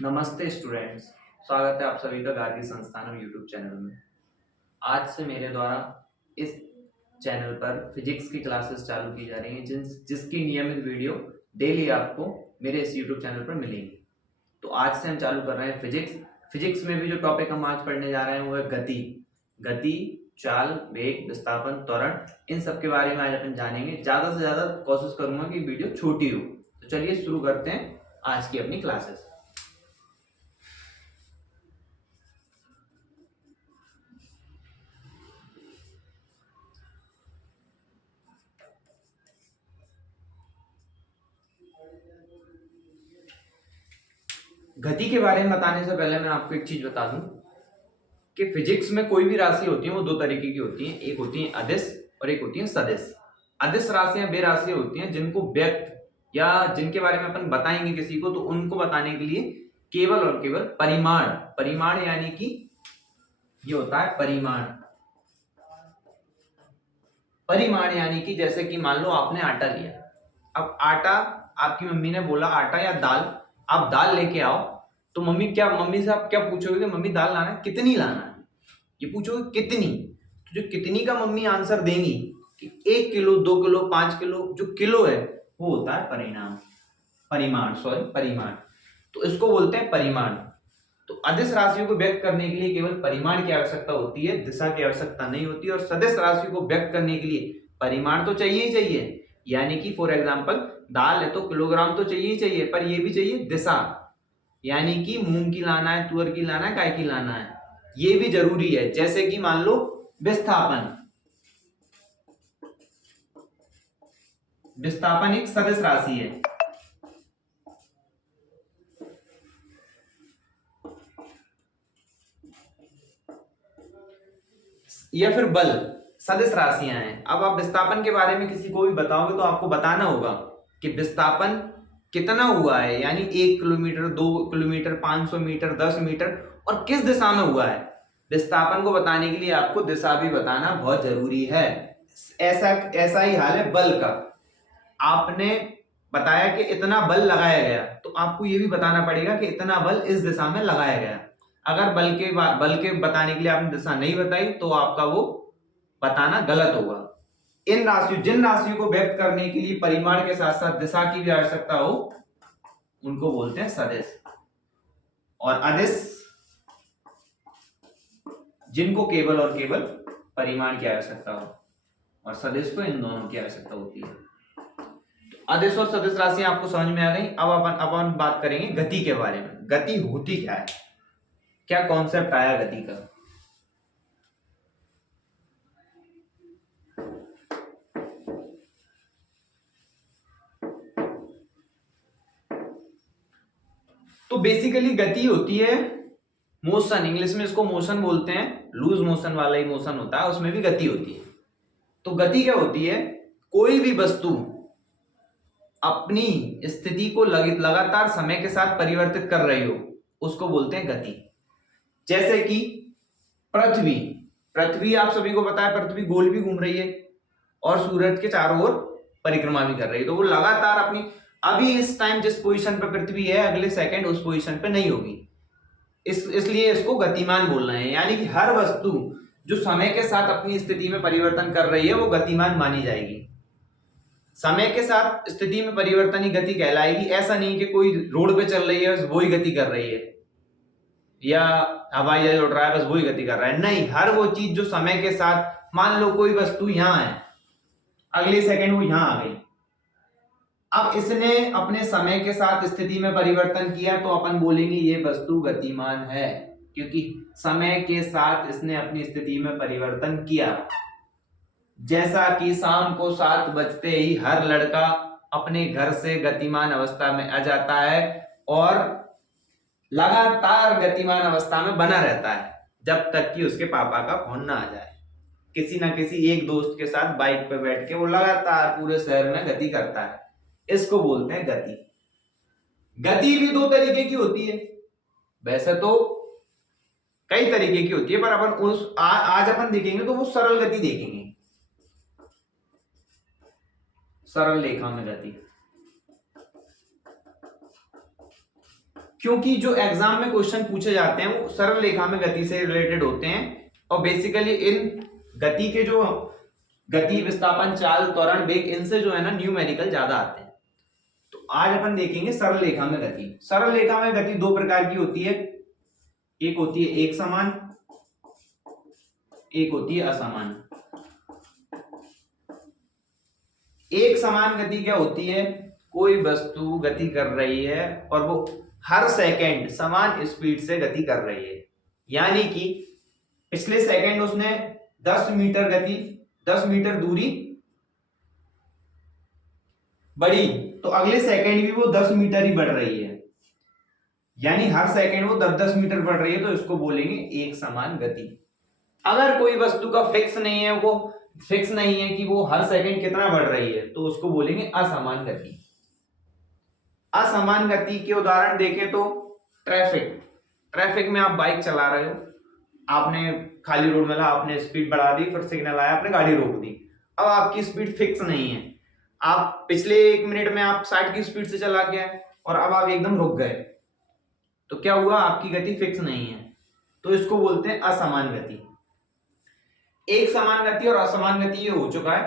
नमस्ते स्टूडेंट्स। स्वागत है आप सभी का गार्गी संस्थानम यूट्यूब चैनल में। आज से मेरे द्वारा इस चैनल पर फिजिक्स की क्लासेस चालू की जा रही हैं जिसकी नियमित वीडियो डेली आपको मेरे इस यूट्यूब चैनल पर मिलेंगी। तो आज से हम चालू कर रहे हैं फिजिक्स में भी जो टॉपिक हम आज पढ़ने जा रहे हैं वो है गति, चाल, वेग, विस्थापन, त्वरण। इन सब के बारे में आज अपन जानेंगे। ज़्यादा से ज़्यादा कोशिश करूंगा कि वीडियो छोटी हो। तो चलिए शुरू करते हैं आज की अपनी क्लासेस। गति के बारे में बताने से पहले मैं आपको एक चीज बता दूं कि फिजिक्स में कोई भी राशि होती है वो दो तरीके की होती है। एक होती है अदिश और एक होती है सदिश। अदिश राशियां वे राशियां होती हैं जिनको व्यक्त या जिनके बारे में अपन बताएंगे किसी को, तो उनको बताने के लिए केवल और केवल परिमाण यानी कि ये होता है परिमाण यानी कि जैसे कि मान लो आपने आटा लिया। अब आटा, आपकी मम्मी ने बोला आटा या दाल, आप दाल लेके आओ। तो मम्मी से आप क्या पूछोगे कि मम्मी दाल लाना है, कितनी लाना है, ये पूछोगे कितनी। तो जो कितनी का मम्मी आंसर देंगी कि 1 किलो, 2 किलो, 5 किलो, जो किलो है वो होता है परिमाण। तो इसको बोलते हैं परिमाण। तो अदिश राशियों को व्यक्त करने के लिए केवल परिमाण की आवश्यकता होती है, दिशा की आवश्यकता नहीं होती। और सदिश राशियों को व्यक्त करने के लिए परिमाण तो चाहिए ही चाहिए। यानी कि फॉर एग्जांपल दाल है तो किलोग्राम तो चाहिए ही चाहिए, पर ये भी चाहिए दिशा, यानी कि मूंग की लाना है, तुअर की लाना है, काय की लाना है, ये भी जरूरी है। जैसे कि मान लो विस्थापन एक सदिश राशि है। या फिर बल सदिश राशियां हैं। अब आप विस्थापन के बारे में किसी को भी बताओगे तो आपको बताना होगा कि विस्थापन कितना हुआ है, यानी 1 किलोमीटर, 2 किलोमीटर, 500 मीटर, 10 मीटर, और किस दिशा में हुआ है। विस्थापन को बताने के लिए आपको दिशा भी बताना बहुत जरूरी है। ऐसा ऐसा ही हाल है बल का। आपने बताया कि इतना बल लगाया गया, तो आपको यह भी बताना पड़ेगा कि इतना बल इस दिशा में लगाया गया। अगर बल के बताने के लिए आपने दिशा नहीं बताई तो आपका वो बताना गलत होगा। जिन राशियों को व्यक्त करने के लिए परिमाण के साथ साथ दिशा की भी आवश्यकता हो उनको बोलते हैं सदिश। और अदिश जिनको केवल और केवल परिमाण की आवश्यकता हो, और सदिश को इन दोनों की आवश्यकता होती है। अदिश और सदिश राशियां आपको समझ में आ गई। अब अपन बात करेंगे गति के बारे में। गति होती क्या है, क्या कॉन्सेप्ट आया गति का। तो बेसिकली गति होती है मोशन। इंग्लिश में इसको मोशन बोलते हैं। लूज मोशन वाला ही मोशन होता है, उसमें भी गति होती है। तो गति क्या होती है, कोई भी वस्तु अपनी स्थिति को लगातार समय के साथ परिवर्तित कर रही हो उसको बोलते हैं गति। जैसे कि पृथ्वी आप सभी को पता है पृथ्वी गोल भी घूम रही है और सूरज के चारों ओर परिक्रमा भी कर रही है। तो वो लगातार अपनी, अभी इस टाइम जिस पोजीशन पर पृथ्वी है अगले सेकंड उस पोजीशन पे नहीं होगी। इसलिए इसको गतिमान बोल रहे हैं। यानी कि हर वस्तु जो समय के साथ अपनी स्थिति में परिवर्तन कर रही है वो गतिमान मानी जाएगी। समय के साथ स्थिति में परिवर्तन ही गति कहलाएगी। ऐसा नहीं कि कोई रोड पे चल रही है बस वही गति कर रही है, या हवाई जहाज उड़ रहा है बस वही गति कर रहा है। नहीं, हर वो चीज जो समय के साथ, मान लो कोई वस्तु यहां है, अगले सेकंड वो यहां आ गई, अब इसने अपने समय के साथ स्थिति में परिवर्तन किया तो अपन बोलेंगे ये वस्तु गतिमान है, क्योंकि समय के साथ इसने अपनी स्थिति में परिवर्तन किया। जैसा कि शाम को 7 बजते ही हर लड़का अपने घर से गतिमान अवस्था में आ जाता है और लगातार गतिमान अवस्था में बना रहता है जब तक कि उसके पापा का फोन ना आ जाए। किसी ना किसी एक दोस्त के साथ बाइक पर बैठ के वो लगातार पूरे शहर में गति करता है। इसको बोलते हैं गति। गति भी दो तरीके की होती है, वैसे तो कई तरीके की होती है, पर अपन आज अपन देखेंगे तो वो सरल गति देखेंगे, सरल रेखा में गति। क्योंकि जो एग्जाम में क्वेश्चन पूछे जाते हैं वो सरल रेखा में गति से रिलेटेड होते हैं और बेसिकली इन गति के जो गति, विस्थापन, चाल, त्वरण, वेग, इनसे जो है ना न्यूमेरिकल ज्यादा आते हैं। तो आज अपन देखेंगे सरल रेखा में गति। सरल रेखा में गति दो प्रकार की होती है, एक होती है एक समान, एक होती है असमान। एक समान गति क्या होती है? कोई वस्तु गति कर रही है और वो हर सेकंड समान स्पीड से गति कर रही है, यानी कि पिछले सेकंड उसने 10 मीटर गति 10 मीटर दूरी बढ़ी तो अगले सेकंड भी वो 10 मीटर ही बढ़ रही है, यानी हर सेकंड वो 10-10 मीटर बढ़ रही है, तो इसको बोलेंगे एक समान गति। अगर कोई वस्तु का फिक्स नहीं है, वो फिक्स नहीं है कि वो हर सेकंड कितना बढ़ रही है, तो उसको बोलेंगे असमान गति। असमान गति के उदाहरण देखें तो ट्रैफिक में आप बाइक चला रहे हो, आपने खाली रोड में ला, आपने स्पीड बढ़ा दी, फिर सिग्नल आया, आपने गाड़ी रोक दी। अब आपकी स्पीड फिक्स नहीं है, आप पिछले 1 मिनट में आप 60 की स्पीड से चला गया और अब आप एकदम रुक गए, तो क्या हुआ? आपकी गति फिक्स नहीं है, तो इसको बोलते हैं असमान गति। एक समान गति और असमान गति ये हो चुका है।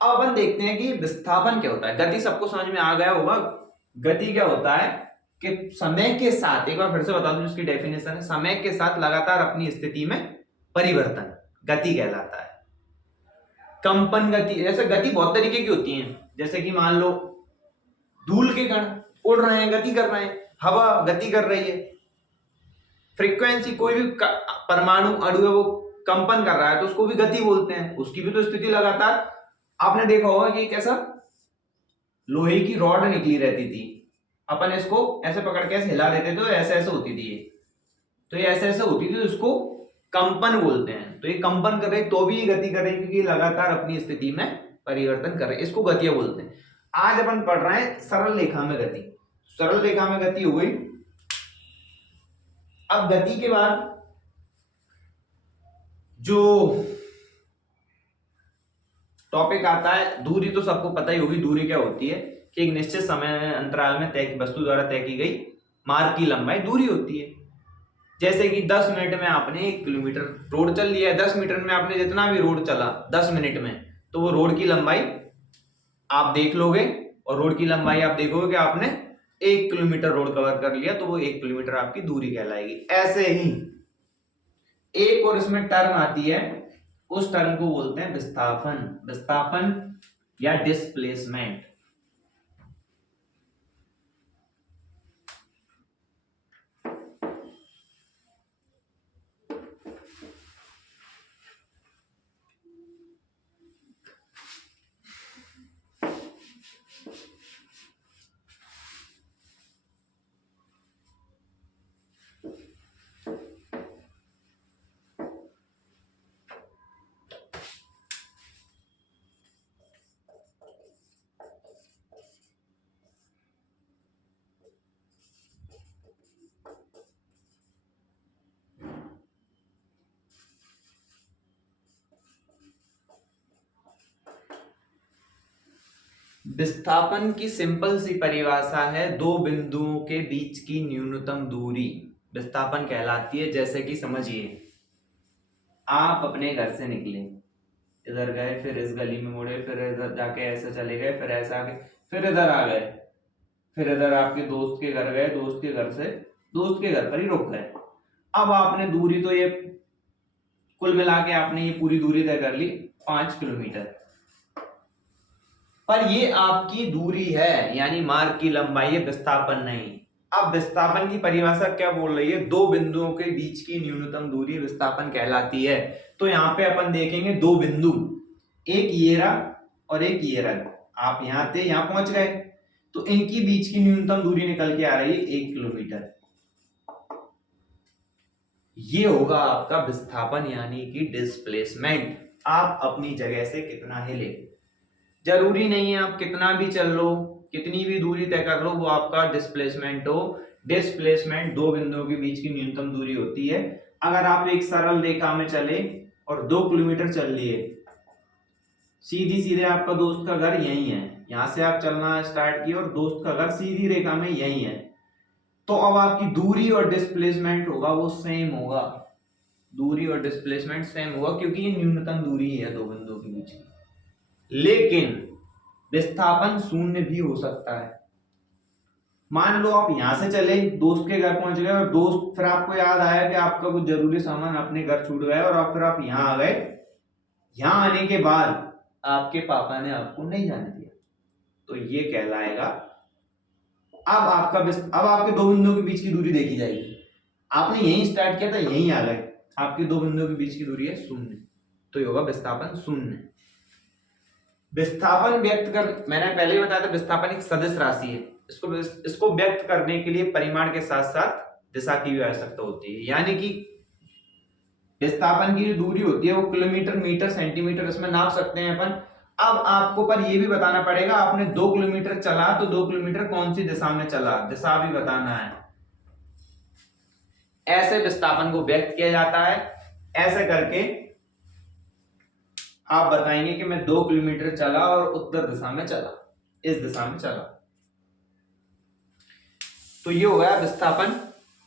अब अपन देखते हैं कि विस्थापन क्या होता है। गति सबको समझ में आ गया होगा। गति क्या होता है कि समय के साथ, एक बार फिर से बता दूं इसकी डेफिनेशन है, समय के साथ लगातार अपनी स्थिति में परिवर्तन गति कहलाता है। कंपन गति, जैसे गति बहुत तरीके की होती है, जैसे कि मान लो धूल के कण उड़ रहे हैं, गति कर रहे हैं, हवा गति कर रही है। फ्रीक्वेंसी, कोई भी परमाणु अणु है वो कंपन कर रहा है तो उसको भी गति बोलते हैं, उसकी भी तो स्थिति लगातार। आपने देखा होगा कि कैसा लोहे की रॉड निकली रहती थी, अपन इसको ऐसे पकड़ के ऐसे हिला देते थे तो ऐसे ऐसे होती थी, तो ये ऐसे ऐसे होती थी, इसको कंपन बोलते हैं। तो ये कंपन कर रही तो भी ये गति कर रही क्योंकि लगातार अपनी स्थिति में परिवर्तन कर रहे, इसको गतियां बोलते हैं। आज अपन पढ़ रहे हैं सरल रेखा में गति। सरल रेखा में गति हो गई। अब गति के बाद जो टॉपिक आता है दूरी, तो सबको पता ही होगी दूरी क्या होती है कि एक निश्चित समय अंतराल में तय वस्तु द्वारा तय की गई मार्ग की लंबाई दूरी होती है। जैसे कि 10 मिनट में आपने 1 किलोमीटर रोड चल लिया है, 10 मीटर में आपने जितना भी रोड चला 10 मिनट में, तो वो रोड की लंबाई आप देख लोगे और रोड की लंबाई आप देखोगे कि आपने 1 किलोमीटर रोड कवर कर लिया, तो वो 1 किलोमीटर आपकी दूरी कहलाएगी। ऐसे ही एक और इसमें टर्म आती है, उस टर्म को बोलते हैं विस्थापन या डिस्प्लेसमेंट। विस्थापन की सिंपल सी परिभाषा है दो बिंदुओं के बीच की न्यूनतम दूरी विस्थापन कहलाती है। जैसे कि समझिए आप अपने घर से निकले, इधर गए, फिर इस गली में मुड़े, फिर इधर जाके ऐसे चले गए, फिर ऐसा आगे, फिर इधर आ गए, फिर इधर आपके दोस्त के घर गए, दोस्त के घर से दोस्त के घर पर ही रुक गए। अब आपने दूरी तो ये कुल मिला के आपने ये पूरी दूरी तय कर ली 5 किलोमीटर, पर ये आपकी दूरी है, यानी मार्ग की लंबाई है, विस्थापन नहीं। अब विस्थापन की परिभाषा क्या बोल रही है? दो बिंदुओं के बीच की न्यूनतम दूरी विस्थापन कहलाती है। तो यहाँ पे अपन देखेंगे दो बिंदु, एक ये रहा और एक ये रहा। आप यहाँ थे, यहाँ पहुंच गए, तो इनकी बीच की न्यूनतम दूरी निकल के आ रही है 1 किलोमीटर। ये होगा आपका विस्थापन यानी कि डिस्प्लेसमेंट। आप अपनी जगह से कितना हिले, जरूरी नहीं है आप कितना भी चल लो, कितनी भी दूरी तय कर लो, वो आपका डिस्प्लेसमेंट हो। डिस्प्लेसमेंट दो बिंदुओं के बीच की न्यूनतम दूरी होती है। अगर आप एक सरल रेखा में चले और 2 किलोमीटर चल लिए, सीधी सीधे आपका दोस्त का घर यही है, यहां से आप चलना स्टार्ट किए और दोस्त का घर सीधी रेखा में यही है, तो अब आपकी दूरी और डिस्प्लेसमेंट होगा वो सेम होगा, दूरी और डिस्प्लेसमेंट सेम होगा क्योंकि ये न्यूनतम दूरी है दो बिंदुओं के बीच की। लेकिन विस्थापन शून्य भी हो सकता है। मान लो आप यहां से चले, दोस्त के घर पहुंच गए और दोस्त फिर आपको याद आया कि आपका कुछ जरूरी सामान अपने घर छूट गया और फिर आप यहाँ आ गए। यहाँ आने के बाद आपके पापा ने आपको नहीं जाने दिया, तो ये कहलाएगा, अब आपके दो बिंदुओं के बीच की दूरी देखी जाएगी। आपने यहीं स्टार्ट किया था, यहीं आ गए, आपके दो बिंदुओं के बीच की दूरी है शून्य, तो ये होगा विस्थापन शून्य। विस्थापन व्यक्त कर, मैंने पहले ही बताया था विस्थापन एक सदिश राशि है। इसको व्यक्त करने के लिए परिमाण के साथ साथ दिशा की भी आवश्यकता होती है। यानी कि विस्थापन की जो दूरी होती है वो किलोमीटर, मीटर, सेंटीमीटर इसमें नाप सकते हैं अपन। अब आपको पर ये भी बताना पड़ेगा, आपने 2 किलोमीटर चला तो 2 किलोमीटर कौन सी दिशा में चला, दिशा भी बताना है। ऐसे विस्थापन को व्यक्त किया जाता है। ऐसे करके आप बताएंगे कि मैं 2 किलोमीटर चला और उत्तर दिशा में चला, इस दिशा में चला, तो ये हो गया विस्थापन।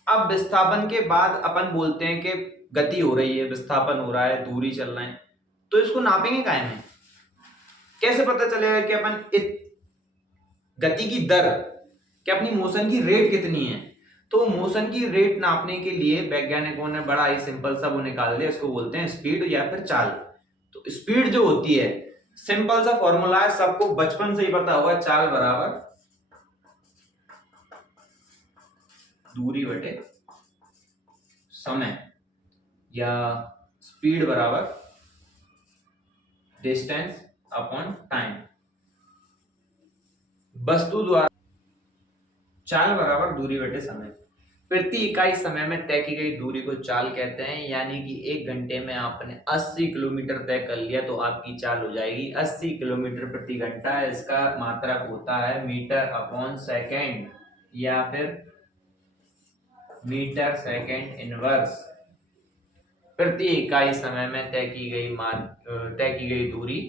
अब विस्थापन के बाद अपन बोलते हैं कि गति हो रही है, विस्थापन हो रहा है, दूरी चल रहे हैं, तो इसको नापेंगे काहे में, कैसे पता चलेगा कि अपन इस गति की दर, कि अपनी मोशन की रेट कितनी है। तो मोशन की रेट नापने के लिए वैज्ञानिकों ने बड़ा ही सिंपल सा वो निकाल दिया, इसको बोलते हैं स्पीड या फिर चाल। तो स्पीड जो होती है, सिंपल सा फॉर्मूला है, सबको बचपन से ही पता होगा, चाल बराबर दूरी बटे समय, या स्पीड बराबर डिस्टेंस अपॉन टाइम। वस्तु द्वारा चाल बराबर दूरी बटे समय। प्रति इकाई समय में तय की गई दूरी को चाल कहते हैं। यानी कि 1 घंटे में आपने 80 किलोमीटर तय कर लिया तो आपकी चाल हो जाएगी 80 किलोमीटर प्रति घंटा। इसका मात्रक होता है मीटर अपॉन सेकेंड या फिर मीटर सेकेंड इनवर्स। प्रति इकाई समय में तय की गई दूरी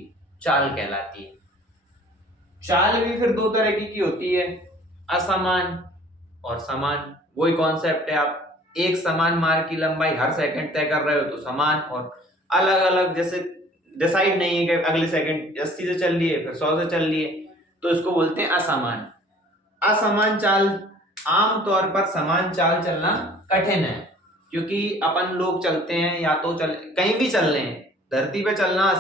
चाल कहलाती है। चाल भी फिर दो तरह की होती है, असमान और समान। वही कॉन्सेप्ट है, आप एक समान मार्ग की लंबाई हर सेकंड तय कर रहे हो तो समान, और अलग अलग जैसे डिसाइड नहीं है कि अगले सेकंड 80 से चल लिए फिर 100 से चल लिए, तो इसको बोलते हैं असमान। असमान चाल, आमतौर पर समान चाल चलना कठिन है, क्योंकि अपन लोग चलते हैं या तो कहीं भी चल रहे हैं, धरती पे चलना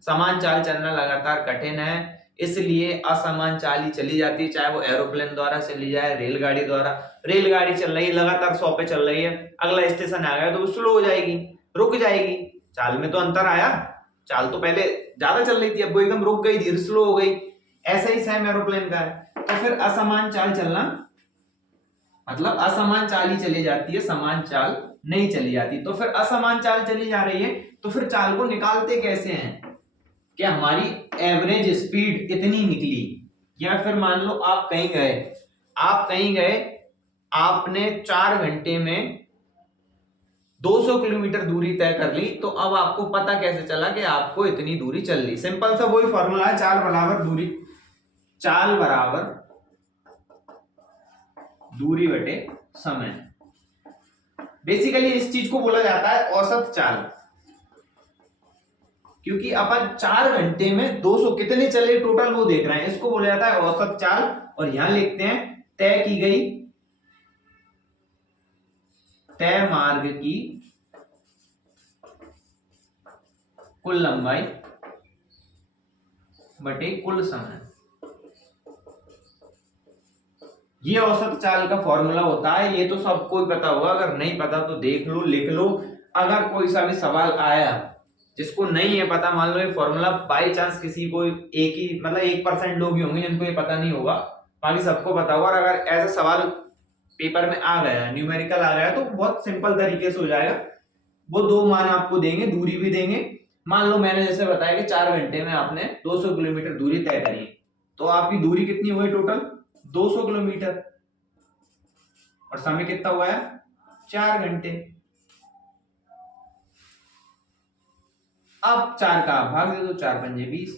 समान चाल चलना लगातार कठिन है। इसलिए असमान चाल ही चली जाती है, चाहे वो एरोप्लेन द्वारा चली जाए, रेलगाड़ी द्वारा। रेलगाड़ी चल रही है लगातार 100 पे चल रही है, अगला स्टेशन आ गया तो वो स्लो हो जाएगी, रुक जाएगी। चाल में तो अंतर आया, चाल तो पहले ज्यादा चल रही थी, अब वो एकदम रुक गई, धीरे स्लो हो गई। ऐसा ही सेम एरोप्लेन का है। तो फिर असमान चाल चलना मतलब असमान चाल ही चली जाती है, समान चाल नहीं चली जाती। तो फिर असमान चाल चली जा रही है तो फिर चाल को निकालते कैसे हैं, कि हमारी एवरेज स्पीड इतनी निकली। या फिर मान लो आप कहीं गए, आपने 4 घंटे में 200 किलोमीटर दूरी तय कर ली, तो अब आपको पता कैसे चला कि आपको इतनी दूरी चल ली। सिंपल सा वही फॉर्मूला है, चाल बराबर दूरी बटे समय। बेसिकली इस चीज को बोला जाता है औसत चाल, क्योंकि अपन 4 घंटे में 200 कितने चले टोटल वो देख रहे हैं, इसको बोला जाता है औसत चाल। और यहां लिखते हैं तय मार्ग की कुल लंबाई बटे कुल समय। ये औसत चाल का फॉर्मूला होता है। ये तो सबको ही पता होगा, अगर नहीं पता तो देख लो, लिख लो। अगर कोई सा भी सवाल आया जिसको नहीं है पता, मान लो ये फॉर्मूला बाई चांस किसी को एक ही मतलब 1% लोग ही होंगे जिनको ये पता नहीं होगा, बाकी सबको पता होगा। और अगर ऐसा सवाल पेपर में आ गया, न्यूमेरिकल आ गया, तो बहुत सिंपल तरीके से हो जाएगा। वो 2 मान आपको देंगे, दूरी भी देंगे। मान लो मैंने जैसे बताया कि 4 घंटे में आपने 200 किलोमीटर दूरी तय करी, तो आपकी दूरी कितनी हुई टोटल 200 किलोमीटर, और समय कितना हुआ है 4 घंटे। अब 4 का भाग दे दो, 4 पंजे 20,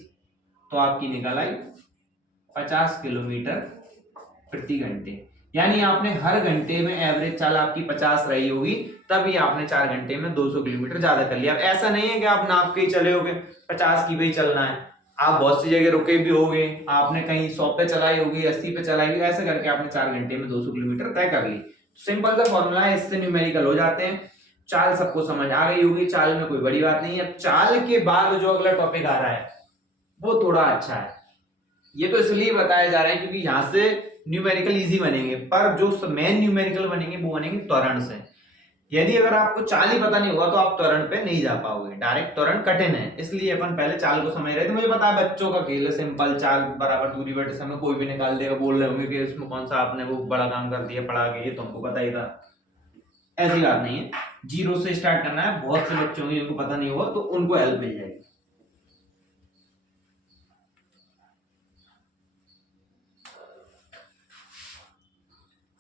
तो आपकी निकल आई 50 किलोमीटर प्रति घंटे। यानी आपने हर घंटे में एवरेज चाल आपकी 50 रही होगी, तभी आपने 4 घंटे में 200 किलोमीटर ज्यादा कर लिया। अब ऐसा नहीं है कि आप नाप के ही चले होगे 50 की भी चलना है, आप बहुत सी जगह रुके भी होगे, आपने कहीं 100 पे चलाई होगी, 80 पे चलाई होगी, ऐसे करके आपने 4 घंटे में 200 किलोमीटर तय कर ली। सिंपल सा फॉर्मूला है, इससे न्यूमेरिकल हो जाते हैं। चाल सबको समझ आ गई होगी, चाल में कोई बड़ी बात नहीं है। अब चाल के बाद जो अगला टॉपिक आ रहा है वो थोड़ा अच्छा है। ये तो इसलिए बताया जा रहा है क्योंकि यहां से न्यूमेरिकल इजी बनेंगे, पर जो मेन न्यूमेरिकल बनेंगे वो बनेंगे त्वरण से। यदि अगर आपको चाल ही पता नहीं होगा तो आप त्वरण पे नहीं जा पाओगे, डायरेक्ट त्वरण कठिन है। इसलिए अपन पहले चाल को समझ रहे थे। मुझे पता है बच्चों का खेल है, सिंपल चाल बराबर दूरी बटे समय कोई भी निकाल देगा, बोल रहे होंगे कि इसमें कौन सा आपने वो बड़ा काम कर दिया पढ़ा के, ये तुमको पता ही था। ऐसी बात नहीं है, जीरो से स्टार्ट करना है। बहुत से बच्चों को जिनको पता नहीं होगा तो उनको हेल्प मिल जाएगी।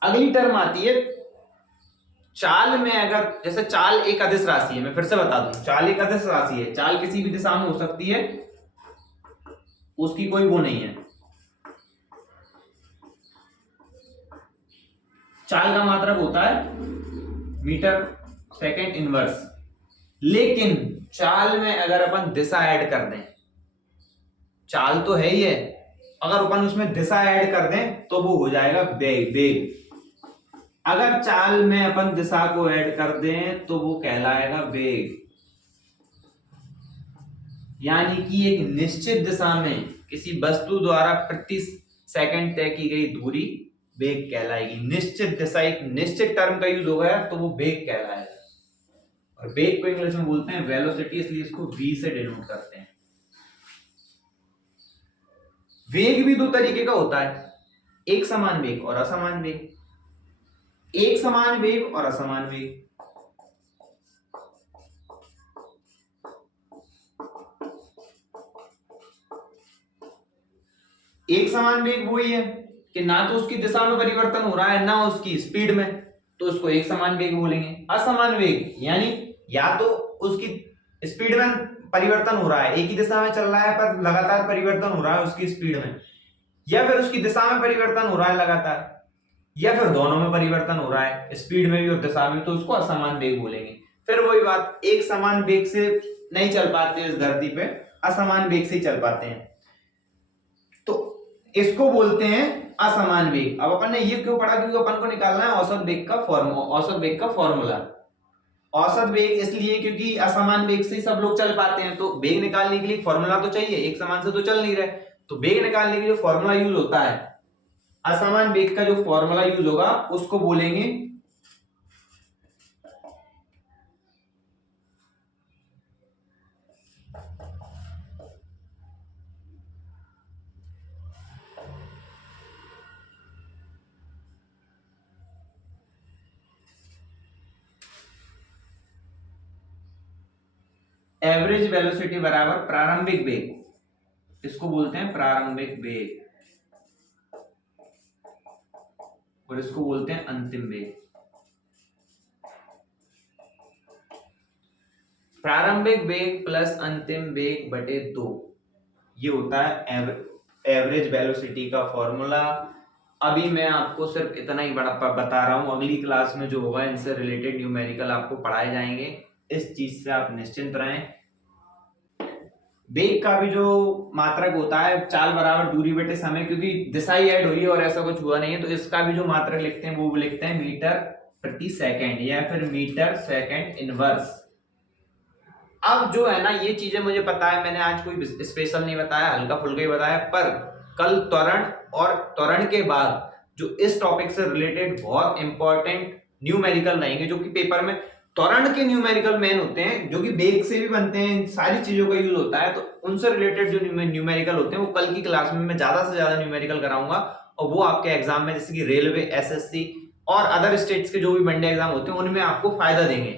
अगली टर्म आती है चाल में। अगर जैसे चाल एक अदिश राशि है, मैं फिर से बता दूं, चाल एक अदिश राशि है, चाल किसी भी दिशा में हो सकती है, उसकी कोई वो नहीं है। चाल का मात्रक होता है मीटर सेकंड इनवर्स। लेकिन चाल में अगर अपन दिशा ऐड कर दें, चाल तो है ही है, अगर अपन उसमें दिशा ऐड कर दें तो वो हो जाएगा वेग। वेग अगर चाल में अपन दिशा को ऐड कर दें तो वो कहलाएगा वेग। यानी कि एक निश्चित दिशा में किसी वस्तु द्वारा प्रति सेकंड तय की गई दूरी वेग कहलाएगी। निश्चित दिशा, एक निश्चित टर्म का यूज हो गया तो वो वेग कहलाएगा। और वेग को इंग्लिश में बोलते हैं वेलोसिटी, इसलिए इसको v से डिनोट करते हैं। वेग भी दो तरीके का होता है, एक समान वेग और असमान वेग। एक समान वेग और असमान वेग। एक समान वेग वही है कि ना तो उसकी दिशा में परिवर्तन हो रहा है ना उसकी स्पीड में, तो उसको एक समान वेग बोलेंगे। असमान वेग यानी या तो उसकी स्पीड में परिवर्तन हो रहा है, एक ही दिशा में चल रहा है पर लगातार परिवर्तन हो रहा है उसकी स्पीड में, या फिर उसकी दिशा में परिवर्तन हो रहा है लगातार, या फिर दोनों में परिवर्तन हो रहा है, स्पीड में भी और दिशा में, तो उसको असमान वेग बोलेंगे। फिर वही बात, एक समान वेग से नहीं चल पाते इस धरती पे, असमान वेग से ही चल पाते हैं, तो इसको बोलते हैं असमान वेग। अब अपन ने ये क्यों पढ़ा, क्योंकि अपन को निकालना है औसत वेग का फॉर्मूला। औसत वेग इसलिए क्योंकि असमान वेग से ही सब लोग चल पाते हैं, तो वेग निकालने के लिए फॉर्मूला तो चाहिए, एक समान से तो चल नहीं रहे, तो वेग निकालने के लिए फॉर्मूला यूज होता है, असमान वेग का जो फॉर्मूला यूज होगा उसको बोलेंगे एवरेज वेलोसिटी बराबर प्रारंभिक वेग, इसको बोलते हैं प्रारंभिक वेग, और इसको बोलते हैं अंतिम वेग। प्रारंभिक वेग प्लस अंतिम वेग बटे 2, ये होता है एवरेज वेलोसिटी का फॉर्मूला। अभी मैं आपको सिर्फ इतना ही बड़ा बता रहा हूं, अगली क्लास में जो होगा इनसे रिलेटेड न्यूमेरिकल आपको पढ़ाए जाएंगे, इस चीज से आप निश्चिंत रहें। वेग का भी जो मात्रक होता है चाल बराबर दूरी बटे समय, क्योंकि दिशा ही ऐड हुई है और ऐसा कुछ हुआ नहीं है, तो इसका भी जो मात्रक लिखते हैं वो लिखते हैं मीटर प्रति सेकंड या फिर मीटर सेकंड इनवर्स। अब जो है ना ये चीजें मुझे पता है, मैंने आज कोई स्पेशल नहीं बताया, हल्का फुल्का ही बताया, पर कल त्वरण और त्वरण के बाद जो इस टॉपिक से रिलेटेड बहुत इंपॉर्टेंट न्यूमेरिकल रहेंगे, जो कि पेपर में त्वरण के न्यूमेरिकल मेन होते हैं, जो कि वेग से भी बनते हैं, सारी चीजों का यूज होता है, तो उनसे रिलेटेड जो न्यूमेरिकल होते हैं वो कल की क्लास में मैं ज्यादा से ज्यादा न्यूमेरिकल कराऊंगा, और वो आपके एग्जाम में जैसे कि रेलवे, एसएससी और अदर स्टेट्स के जो भी वनडे एग्जाम होते हैं उनमें आपको फायदा देंगे।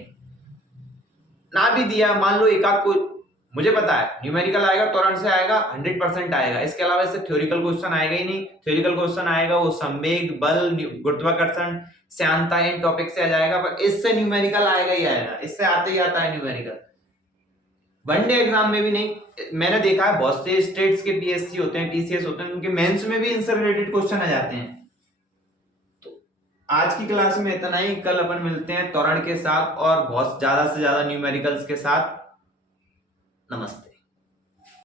ना भी दिया, मान लो एक आध को, मुझे पता है न्यूमेरिकल आएगा त्वरण से आएगा 100% आएगा, इसके अलावा इससे थ्योरिकल क्वेश्चन आएगा ही नहीं। थ्योरिकल क्वेश्चन आएगा वो संवेग, बल, गुरुत्वाकर्षण, श्यानता, इन टॉपिक से आ जाएगा, पर इससे न्यूमेरिकल आएगा ही आएगा, इससे आते ही आता है न्यूमेरिकल। वनडे एग्जाम में भी नहीं, मैंने देखा है बहुत से स्टेट्स के पीएससी होते हैं, टीसीएस होते हैं, उनके मेंस में भी इनसे रिलेटेड क्वेश्चन आ जाते हैं। तो आज की क्लास में इतना ही। कल अपन मिलते हैं त्वरण के साथ और बहुत ज्यादा से ज्यादा न्यूमेरिकल्स के साथ। नमस्ते।